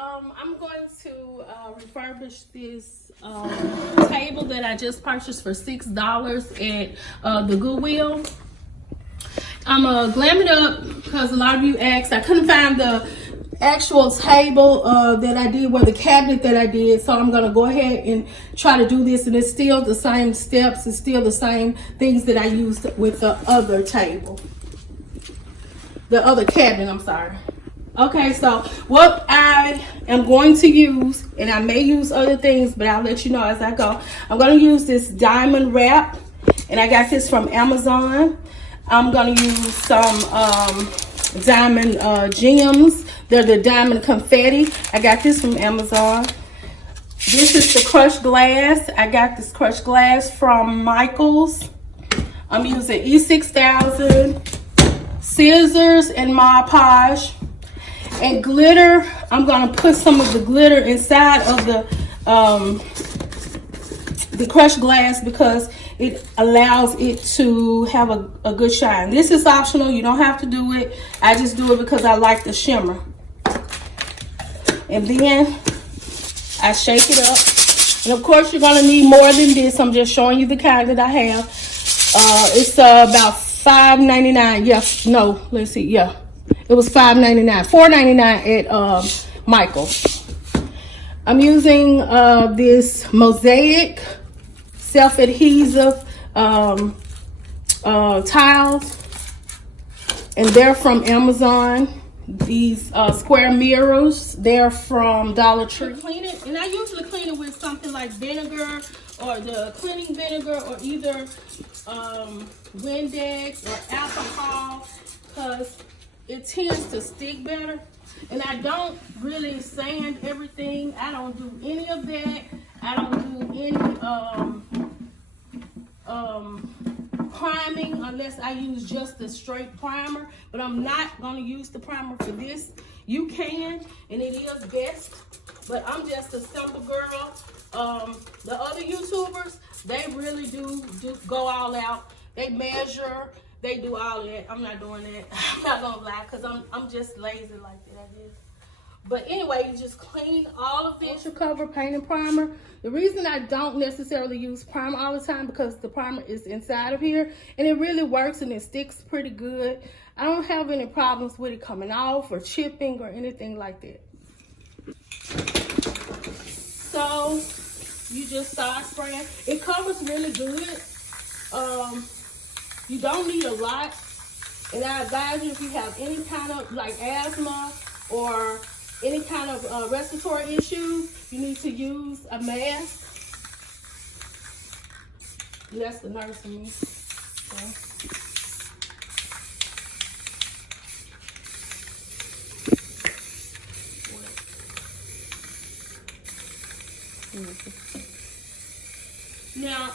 I'm going to refurbish this table that I just purchased for $6 at the Goodwill. I'm gonna glam it up because a lot of you asked. I couldn't find the actual table that I did, or the cabinet that I did, so I'm gonna go ahead and try to do this, and it's still the same steps, it's still the same things that I used with the other table, the other cabinet, I'm sorry. Okay, so what I am going to use, and I may use other things, but I'll let you know as I go. I'm going to use this diamond wrap, and I got this from Amazon. I'm going to use some diamond gems. They're the diamond confetti. I got this from Amazon. This is the crushed glass. I got this crushed glass from Michael's. I'm using E6000, scissors, and Mod Podge. And glitter, I'm gonna put some of the glitter inside of the crushed glass because it allows it to have a good shine. This is optional, you don't have to do it. I just do it because I like the shimmer. And then I shake it up. And of course you're gonna need more than this. I'm just showing you the kind that I have. It's about $5.99. Yes, no, let's see, yeah. It was $5.99, $4.99 at Michael's. I'm using this mosaic self-adhesive tiles, and they're from Amazon. These square mirrors, they're from Dollar Tree. Clean it, and I usually clean it with something like vinegar or the cleaning vinegar, or either Windex or alcohol, because it tends to stick better. And I don't really sand everything. I don't do any of that. I don't do any priming unless I use just the straight primer. But I'm not going to use the primer for this. You can, and it is best. But I'm just a simple girl. The other YouTubers, they really do go all out. They measure. They do all that. I'm not doing that. I'm not gonna lie, because I'm just lazy like that, I guess. But anyway, you just clean all of this. Your cover, paint, and primer. The reason I don't necessarily use primer all the time because the primer is inside of here, and it really works and it sticks pretty good. I don't have any problems with it coming off or chipping or anything like that. So you just start spraying. It covers really good. You don't need a lot, and I advise you, if you have any kind of like asthma or any kind of respiratory issues, you need to use a mask. That's the nurse in me. Okay. Now,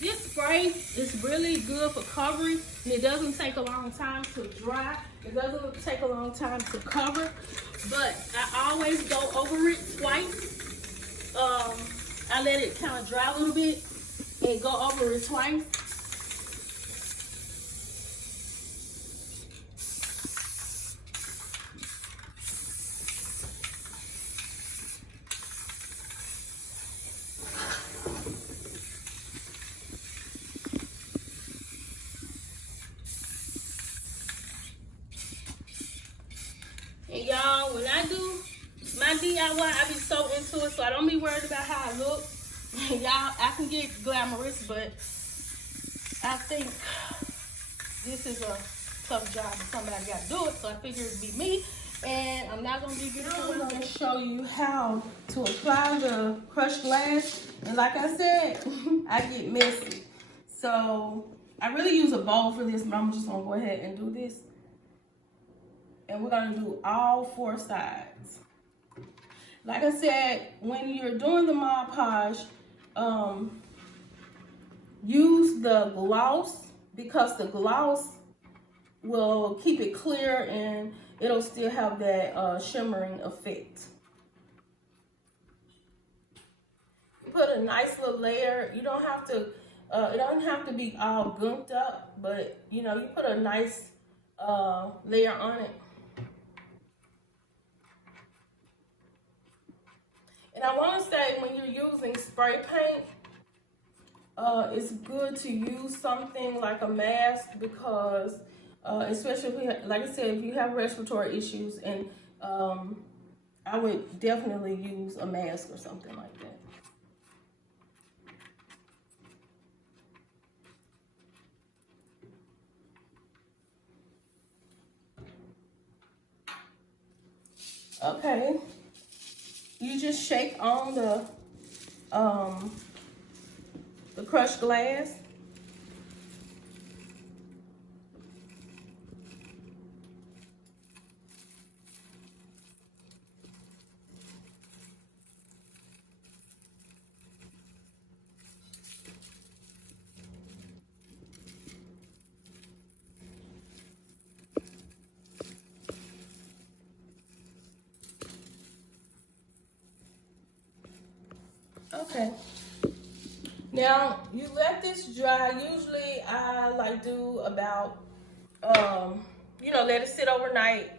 this spray is really good for covering, and it doesn't take a long time to dry. It doesn't take a long time to cover, but I always go over it twice. I let it kind of dry a little bit and go over it twice. And y'all, when I do my DIY, I be so into it, so I don't be worried about how I look. Y'all, I can get glamorous, but I think this is a tough job and somebody got to do it, so I figured it'd be me. And I'm not going to be good. I'm going to show you how to apply the crushed glass. And like I said, I get messy. So I really use a bowl for this, but I'm just going to go ahead and do this. And we're going to do all 4 sides. Like I said, when you're doing the Mod Podge, use the gloss, because the gloss will keep it clear and it'll still have that shimmering effect. Put a nice little layer. You don't have to, it doesn't have to be all gunked up, but you know, you put a nice layer on it. And I want to say when you're using spray paint, it's good to use something like a mask because, especially if like I said, if you have respiratory issues, and I would definitely use a mask or something like that. Okay, you just shake on the crushed glass. Okay. Now you let this dry. Usually I like do about let it sit overnight,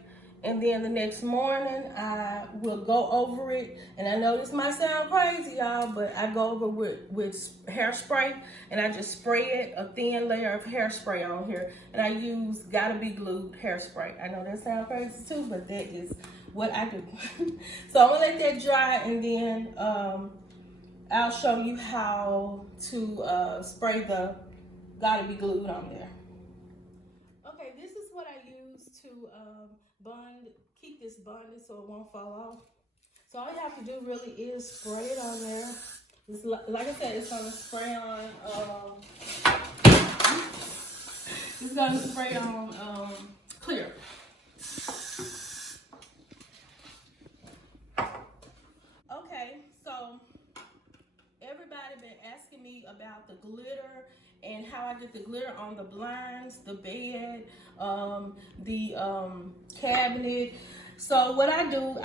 and then the next morning I will go over it. And I know this might sound crazy, y'all, but I go over with hairspray, and I just spray it, a thin layer of hairspray on here, and I use Gotta Be Glued hairspray. I know that sounds crazy too, but that is what I do. So I'm gonna let that dry, and then I'll show you how to spray the Gotta Be Glued on there. Okay, this is what I use to keep this bonded so it won't fall off. So all you have to do really is spray it on there. It's, like I said, it's gonna spray on. It's gonna spray on clear. Okay, so everybody been asking me about the glitter and how I get the glitter on the blinds, the bed, the cabinet. So what I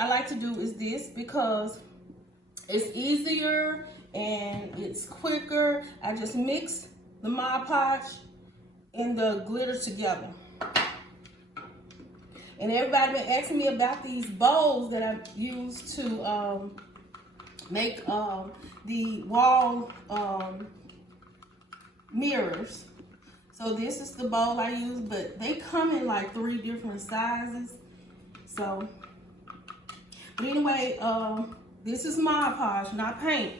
like to do is this because it's easier and it's quicker. I just mix the Mod Podge and the glitter together. And everybody been asking me about these bowls that I use to make the wall mirrors. So this is the bowl I use, but they come in like 3 different sizes. So, but anyway, this is Mod Podge, not paint.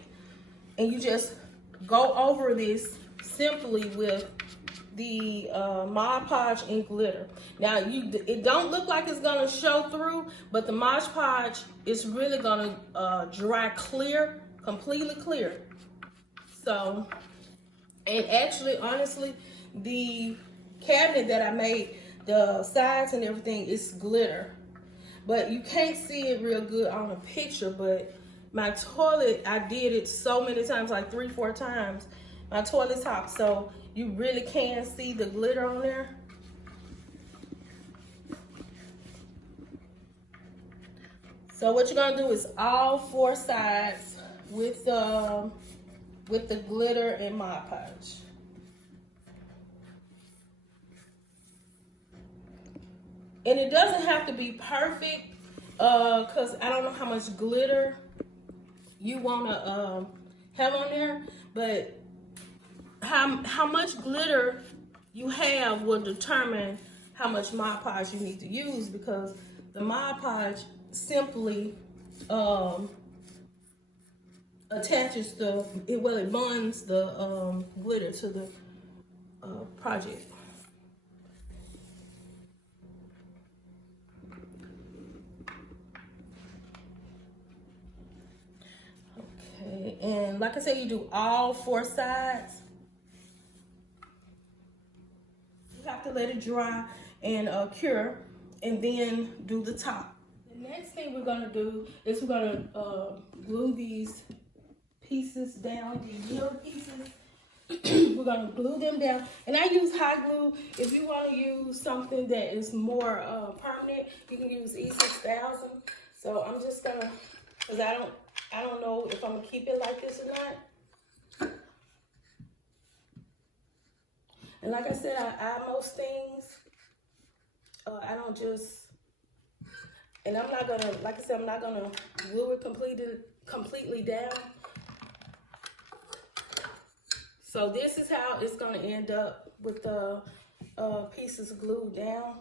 And you just go over this simply with the Mod Podge and glitter. Now, it don't look like it's gonna show through, but the Mod Podge is really gonna dry clear, completely clear. So, and actually, honestly, the cabinet that I made, the sides and everything is glitter. But you can't see it real good on a picture, but my toilet, I did it so many times, like 3-4 times. My toilet top, so you really can see the glitter on there. So what you're gonna do is all 4 sides with the glitter and Mod Podge. And it doesn't have to be perfect, cause I don't know how much glitter you wanna have on there, but how much glitter you have will determine how much Mod Podge you need to use, because the Mod Podge simply attaches it bonds the glitter to the project. Okay, and like I said, you do all 4 sides. You have to let it dry and cure, and then do the top. The next thing we're gonna do is we're gonna glue these pieces down, these little pieces. We're gonna glue them down, and I use hot glue. If you want to use something that is more permanent, you can use E6000. So I'm just gonna, cause I don't know if I'm gonna keep it like this or not. And like I said, I most things, I don't just, And I'm not gonna, like I said, I'm not gonna glue it completely down. So this is how it's gonna end up with the pieces glued down.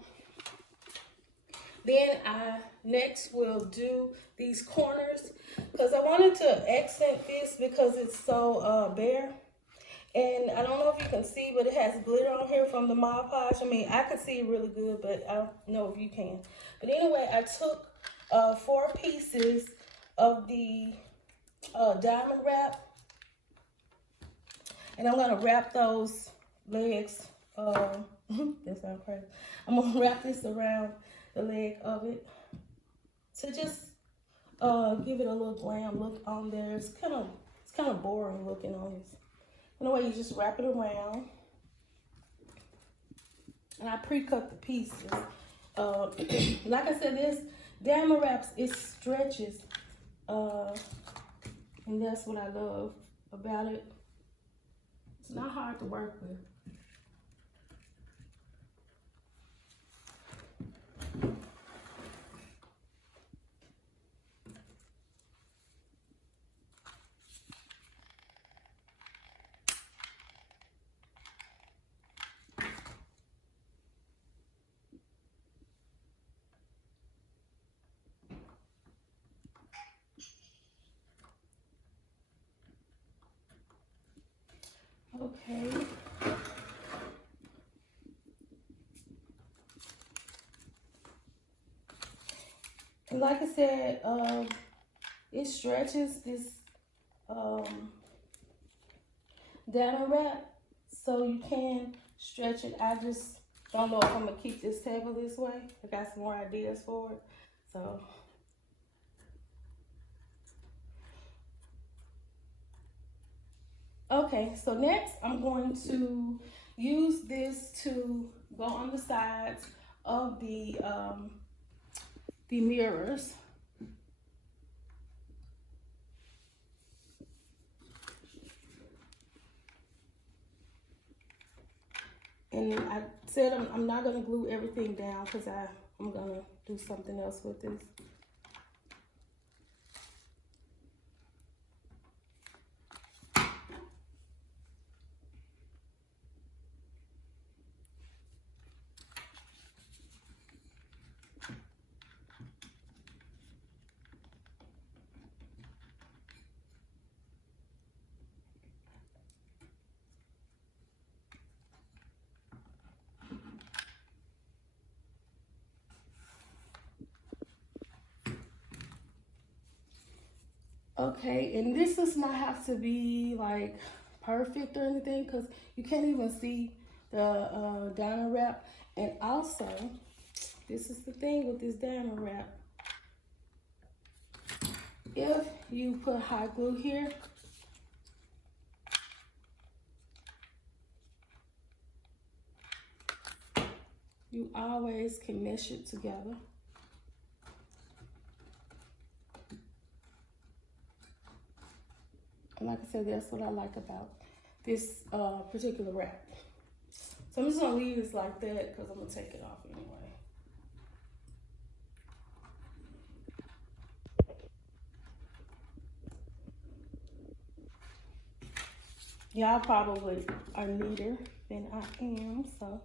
Then I next will do these corners because I wanted to accent this because it's so bare. And I don't know if you can see, but it has glitter on here from the Mod Podge. I mean, I can see it really good, but I don't know if you can. But anyway, I took 4 pieces of the diamond wrap, and I'm gonna wrap those legs. That sounds crazy. I'm gonna wrap this around the leg of it to just give it a little glam look on there. It's kind of boring looking on this. Anyway, you just wrap it around, and I pre-cut the pieces. Like I said, this diamond wraps, it stretches, and that's what I love about it. It's not hard to work with. Okay. And like I said, it stretches this diamond wrap, so you can stretch it. I just don't know if I'm gonna keep this table this way. I got some more ideas for it, so. Okay, so next I'm going to use this to go on the sides of the mirrors. And I said I'm not gonna glue everything down because I'm gonna do something else with this. Okay, and this does not have to be like perfect or anything because you can't even see the diamond wrap. And also, this is the thing with this diamond wrap. If you put hot glue here, you always can mesh it together. And like I said, that's what I like about this particular wrap. So I'm just gonna leave this like that because I'm gonna take it off anyway. Y'all probably are neater than I am, so.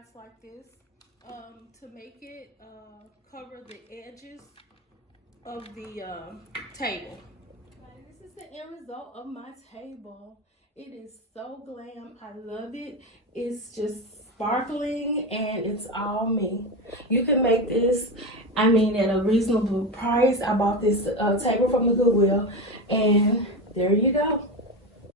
sides like this to make it cover the edges of the table. Okay, this is the end result of my table. It is so glam. I love it. It's just sparkling and it's all me. You can make this, I mean, at a reasonable price. I bought this table from the Goodwill, and there you go.